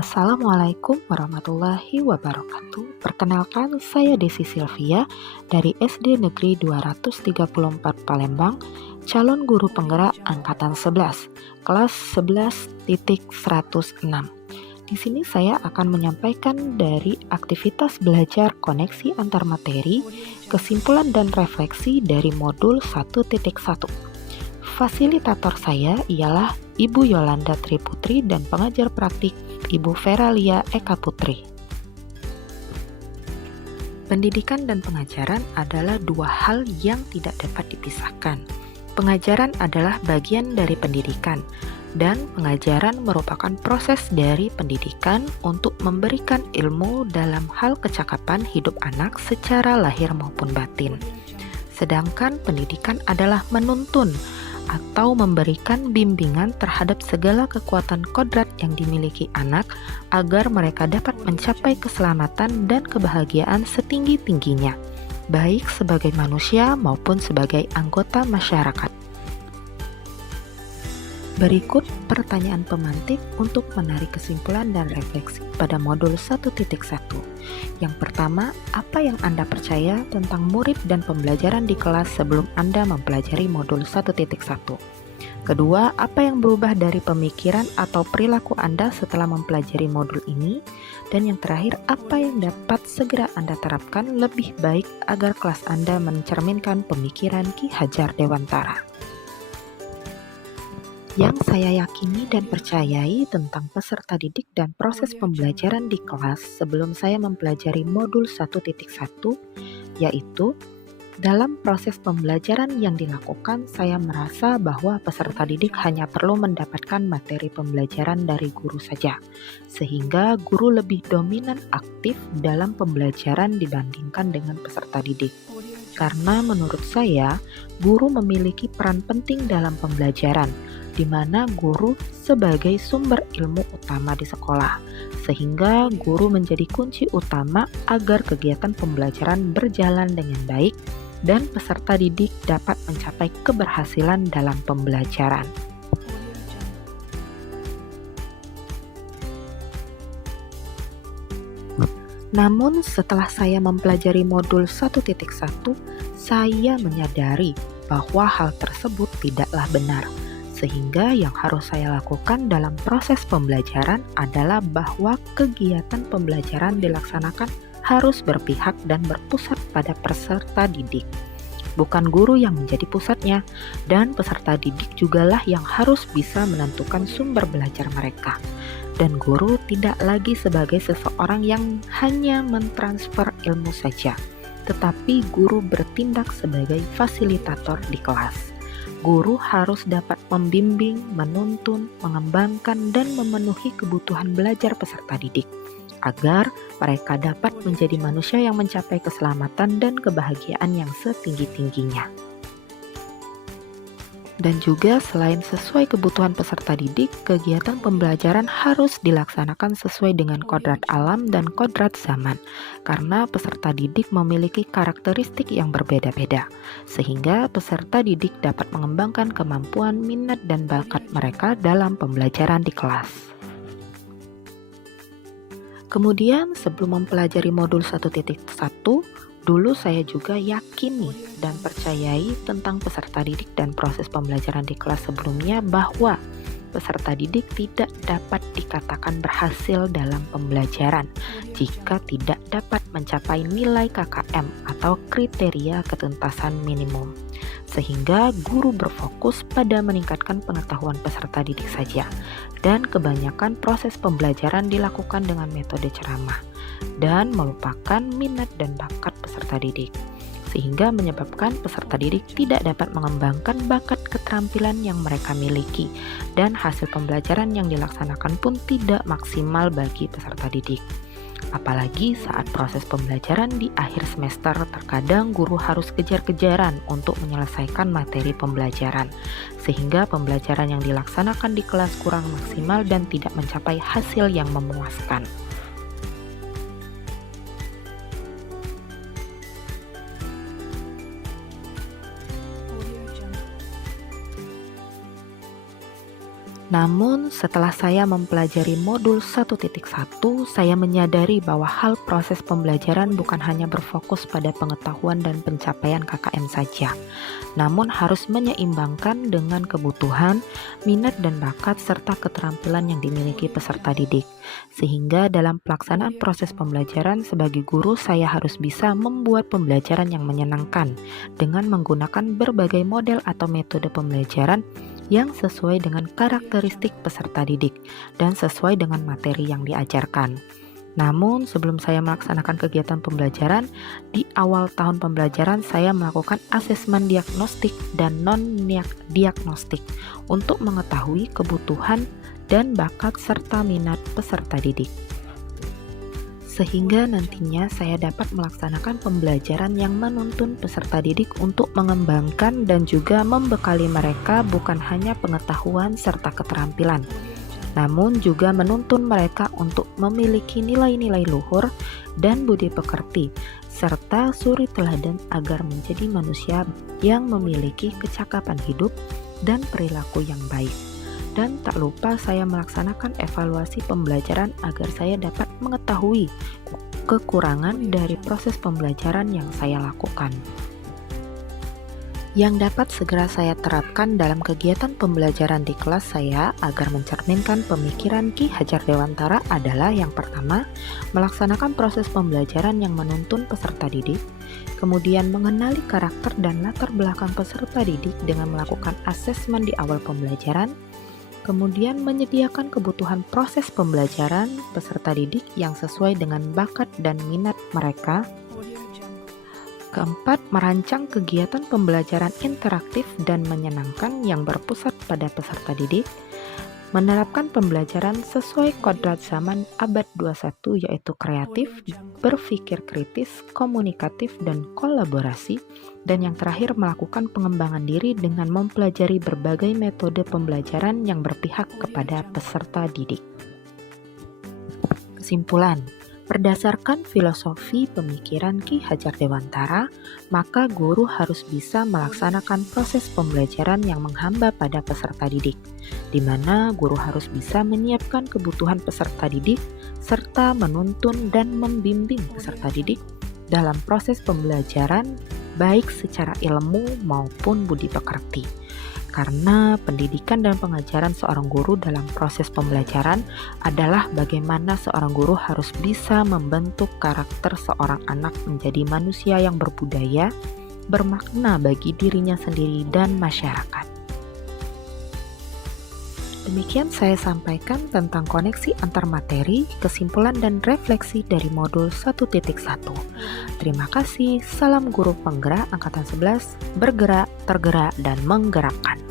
Assalamualaikum warahmatullahi wabarakatuh. Perkenalkan, saya Desi Silvia dari SD Negeri 234 Palembang, calon guru penggerak angkatan 11, kelas 11.106. Di sini saya akan menyampaikan dari aktivitas belajar koneksi antar materi, kesimpulan dan refleksi dari modul 1.1. Fasilitator saya ialah Ibu Yolanda Triputri dan pengajar praktik Ibu Veralia Eka Putri. Pendidikan dan pengajaran adalah dua hal yang tidak dapat dipisahkan. Pengajaran adalah bagian dari pendidikan, dan pengajaran merupakan proses dari pendidikan untuk memberikan ilmu dalam hal kecakapan hidup anak secara lahir maupun batin. Sedangkan pendidikan adalah menuntun atau memberikan bimbingan terhadap segala kekuatan kodrat yang dimiliki anak agar mereka dapat mencapai keselamatan dan kebahagiaan setinggi-tingginya, baik sebagai manusia maupun sebagai anggota masyarakat. Berikut pertanyaan pemantik untuk menarik kesimpulan dan refleksi pada modul 1.1. Yang pertama, apa yang Anda percaya tentang murid dan pembelajaran di kelas sebelum Anda mempelajari modul 1.1? Kedua, apa yang berubah dari pemikiran atau perilaku Anda setelah mempelajari modul ini? Dan yang terakhir, apa yang dapat segera Anda terapkan lebih baik agar kelas Anda mencerminkan pemikiran Ki Hajar Dewantara? Yang saya yakini dan percayai tentang peserta didik dan proses pembelajaran di kelas sebelum saya mempelajari modul 1.1, yaitu dalam proses pembelajaran yang dilakukan, saya merasa bahwa peserta didik hanya perlu mendapatkan materi pembelajaran dari guru saja, sehingga guru lebih dominan aktif dalam pembelajaran dibandingkan dengan peserta didik. Karena menurut saya, guru memiliki peran penting dalam pembelajaran, di mana guru sebagai sumber ilmu utama di sekolah, sehingga guru menjadi kunci utama agar kegiatan pembelajaran berjalan dengan baik dan peserta didik dapat mencapai keberhasilan dalam pembelajaran. Namun setelah saya mempelajari modul 1.1, saya menyadari bahwa hal tersebut tidaklah benar. Sehingga yang harus saya lakukan dalam proses pembelajaran adalah bahwa kegiatan pembelajaran dilaksanakan harus berpihak dan berpusat pada peserta didik. Bukan guru yang menjadi pusatnya, dan peserta didik jugalah yang harus bisa menentukan sumber belajar mereka. Dan guru tidak lagi sebagai seseorang yang hanya mentransfer ilmu saja, tetapi guru bertindak sebagai fasilitator di kelas. Guru harus dapat membimbing, menuntun, mengembangkan, dan memenuhi kebutuhan belajar peserta didik, agar mereka dapat menjadi manusia yang mencapai keselamatan dan kebahagiaan yang setinggi-tingginya. Dan juga selain sesuai kebutuhan peserta didik, kegiatan pembelajaran harus dilaksanakan sesuai dengan kodrat alam dan kodrat zaman, karena peserta didik memiliki karakteristik yang berbeda-beda, sehingga peserta didik dapat mengembangkan kemampuan, minat, dan bakat mereka dalam pembelajaran di kelas. Kemudian sebelum mempelajari modul 1.1, dulu saya juga yakini dan percayai tentang peserta didik dan proses pembelajaran di kelas sebelumnya bahwa peserta didik tidak dapat dikatakan berhasil dalam pembelajaran jika tidak dapat mencapai nilai KKM atau kriteria ketuntasan minimum. Sehingga guru berfokus pada meningkatkan pengetahuan peserta didik saja, dan kebanyakan proses pembelajaran dilakukan dengan metode ceramah dan melupakan minat dan bakat peserta didik, sehingga menyebabkan peserta didik tidak dapat mengembangkan bakat keterampilan yang mereka miliki, dan hasil pembelajaran yang dilaksanakan pun tidak maksimal bagi peserta didik. Apalagi saat proses pembelajaran di akhir semester, terkadang guru harus kejar-kejaran untuk menyelesaikan materi pembelajaran, sehingga pembelajaran yang dilaksanakan di kelas kurang maksimal dan tidak mencapai hasil yang memuaskan. Namun, setelah saya mempelajari modul 1.1, saya menyadari bahwa hal proses pembelajaran bukan hanya berfokus pada pengetahuan dan pencapaian KKM saja, namun harus menyeimbangkan dengan kebutuhan, minat dan bakat, serta keterampilan yang dimiliki peserta didik. Sehingga dalam pelaksanaan proses pembelajaran sebagai guru, saya harus bisa membuat pembelajaran yang menyenangkan dengan menggunakan berbagai model atau metode pembelajaran yang sesuai dengan karakteristik peserta didik dan sesuai dengan materi yang diajarkan. Namun, sebelum saya melaksanakan kegiatan pembelajaran, di awal tahun pembelajaran saya melakukan asesmen diagnostik dan non-diagnostik untuk mengetahui kebutuhan dan bakat serta minat peserta didik. Sehingga nantinya saya dapat melaksanakan pembelajaran yang menuntun peserta didik untuk mengembangkan dan juga membekali mereka bukan hanya pengetahuan serta keterampilan, namun juga menuntun mereka untuk memiliki nilai-nilai luhur dan budi pekerti, serta suri teladan agar menjadi manusia yang memiliki kecakapan hidup dan perilaku yang baik. Dan tak lupa saya melaksanakan evaluasi pembelajaran agar saya dapat mengetahui kekurangan dari proses pembelajaran yang saya lakukan, yang dapat segera saya terapkan dalam kegiatan pembelajaran di kelas saya agar mencerminkan pemikiran Ki Hajar Dewantara adalah yang pertama, melaksanakan proses pembelajaran yang menuntun peserta didik, kemudian mengenali karakter dan latar belakang peserta didik dengan melakukan asesmen di awal pembelajaran, kemudian menyediakan kebutuhan proses pembelajaran peserta didik yang sesuai dengan bakat dan minat mereka. Keempat, merancang kegiatan pembelajaran interaktif dan menyenangkan yang berpusat pada peserta didik. Menerapkan pembelajaran sesuai kodrat zaman abad 21 yaitu kreatif, berpikir kritis, komunikatif, dan kolaborasi. Dan yang terakhir, melakukan pengembangan diri dengan mempelajari berbagai metode pembelajaran yang berpihak kepada peserta didik. Kesimpulan, berdasarkan filosofi pemikiran Ki Hajar Dewantara, maka guru harus bisa melaksanakan proses pembelajaran yang menghamba pada peserta didik, di mana guru harus bisa menyiapkan kebutuhan peserta didik, serta menuntun dan membimbing peserta didik dalam proses pembelajaran, baik secara ilmu maupun budi pekerti. Karena pendidikan dan pengajaran seorang guru dalam proses pembelajaran adalah bagaimana seorang guru harus bisa membentuk karakter seorang anak menjadi manusia yang berbudaya, bermakna bagi dirinya sendiri dan masyarakat. Demikian saya sampaikan tentang koneksi antar materi, kesimpulan dan refleksi dari modul 1.1. Terima kasih, salam guru penggerak Angkatan 11, bergerak, tergerak, dan menggerakkan.